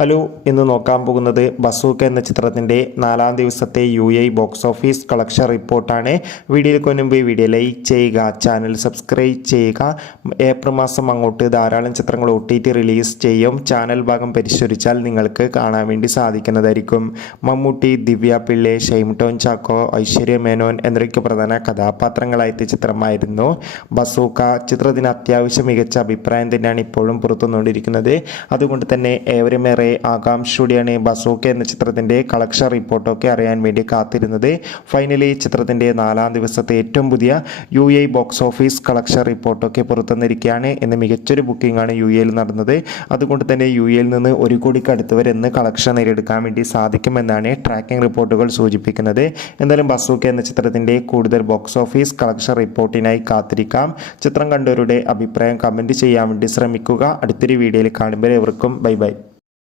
Hello ഇന്ന് നോക്കാൻ പോകുന്നത് ബസൂക്ക എന്ന ചിത്രത്തിൻ്റെ 4-ാം ദിവസത്തെ UAE ബോക്സ് ഓഫീസ് കളക്ഷൻ റിപ്പോർട്ടാണ്. വീഡിയോയ്ക്ക് മുൻപ് വീഡിയോ ലൈക്ക് ചെയ്യുക, ചാനൽ സബ്സ്ക്രൈബ് ചെയ്യുക. ഏപ്രിൽ മാസം അങ്ങോട്ട് ധാരാളം ചിത്രങ്ങൾ OTT റിലീസ് ചെയ്യും. ചാനൽ ഭാഗം പരിശോധിച്ചാൽ നിങ്ങൾക്ക് കാണാൻ വേണ്ടി സാധിക്കുന്നതായിരിക്കും. മമ്മൂട്ടി, ദിവ്യ പിള്ളെ, ഷൈൻ ടോം ചാക്കോ, ഐശ്വര്യ മേനോൻ എന്നൊക്കെ പ്രധാന കഥാപാത്രങ്ങളായ ചിത്രമായിരുന്നു ബസൂക്ക. ചിത്രത്തിന് അത്യാവശ്യം മികച്ച അഭിപ്രായം തന്നെയാണ് ഇപ്പോഴും പുറത്തുവന്നുകൊണ്ടിരിക്കുന്നത്. അതുകൊണ്ട് തന്നെ ഏവരുമേറെ ആകാംക്ഷയോടെയാണ് ബസൂക്ക എന്ന ചിത്രത്തിൻ്റെ കളക്ഷൻ റിപ്പോർട്ടൊക്കെ അറിയാൻ വേണ്ടി കാത്തിരുന്നത്. ഫൈനലി ചിത്രത്തിൻ്റെ 4-ാം ദിവസത്തെ ഏറ്റവും പുതിയ UAE ബോക്സ് ഓഫീസ് കളക്ഷൻ റിപ്പോർട്ടൊക്കെ പുറത്തുവന്നിരിക്കുകയാണ്. ഇന്ന് മികച്ചൊരു ബുക്കിംഗാണ് UAEയിൽ നടന്നത്. അതുകൊണ്ട് തന്നെ UAEയിൽ നിന്ന് 1 കോടിക്ക് അടുത്ത് വരെ ഇന്ന് കളക്ഷൻ നേടിയെടുക്കാൻ വേണ്ടി സാധിക്കുമെന്നാണ് ട്രാക്കിംഗ് റിപ്പോർട്ടുകൾ സൂചിപ്പിക്കുന്നത്. എന്തായാലും ബസൂക്ക എന്ന ചിത്രത്തിൻ്റെ കൂടുതൽ ബോക്സ് ഓഫീസ് കളക്ഷൻ റിപ്പോർട്ടിനായി കാത്തിരിക്കാം. ചിത്രം കണ്ടവരുടെ അഭിപ്രായം കമൻറ്റ് ചെയ്യാൻ വേണ്ടി ശ്രമിക്കുക. അടുത്തൊരു വീഡിയോയിൽ കാണുമ്പോൾ എവർക്കും ബൈ ബൈ.